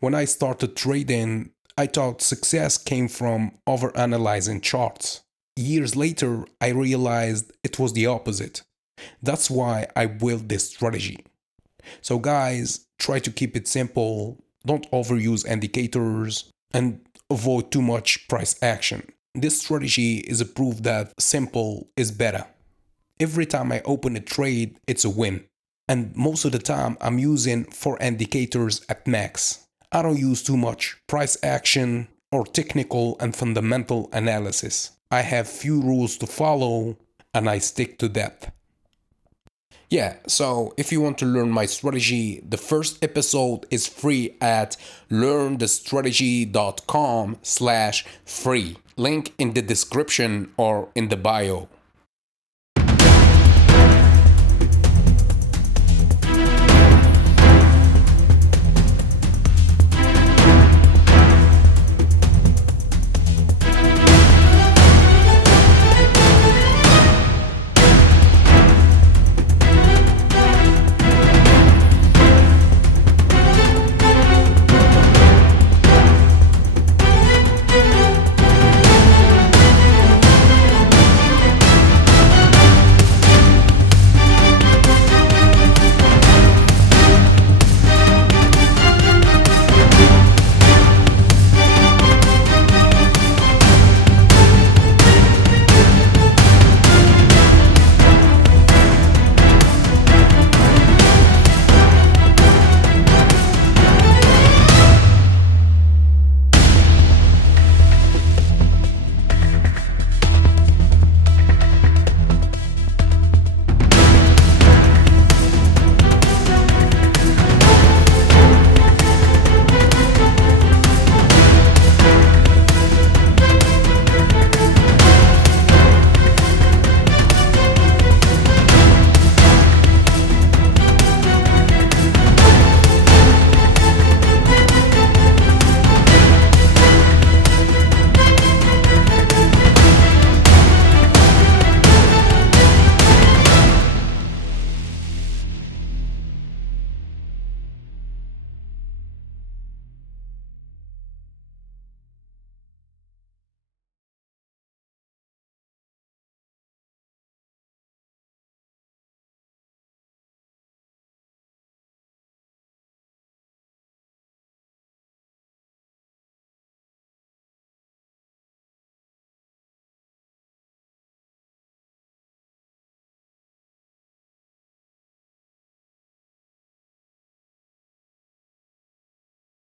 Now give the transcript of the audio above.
When I started trading, I thought success came from overanalyzing charts. Years later, I realized it was the opposite. That's why I built this strategy. So, guys, try to keep it simple, don't overuse indicators, and avoid too much price action. This strategy is a proof that simple is better. Every time I open a trade, it's a win. And most of the time, I'm using 4 indicators at max. I don't use too much price action or technical and fundamental analysis. I have few rules to follow and I stick to that. Yeah, so if you want to learn my strategy, the first episode is free at learnthestrategy.com/free. Link in the description or in the bio.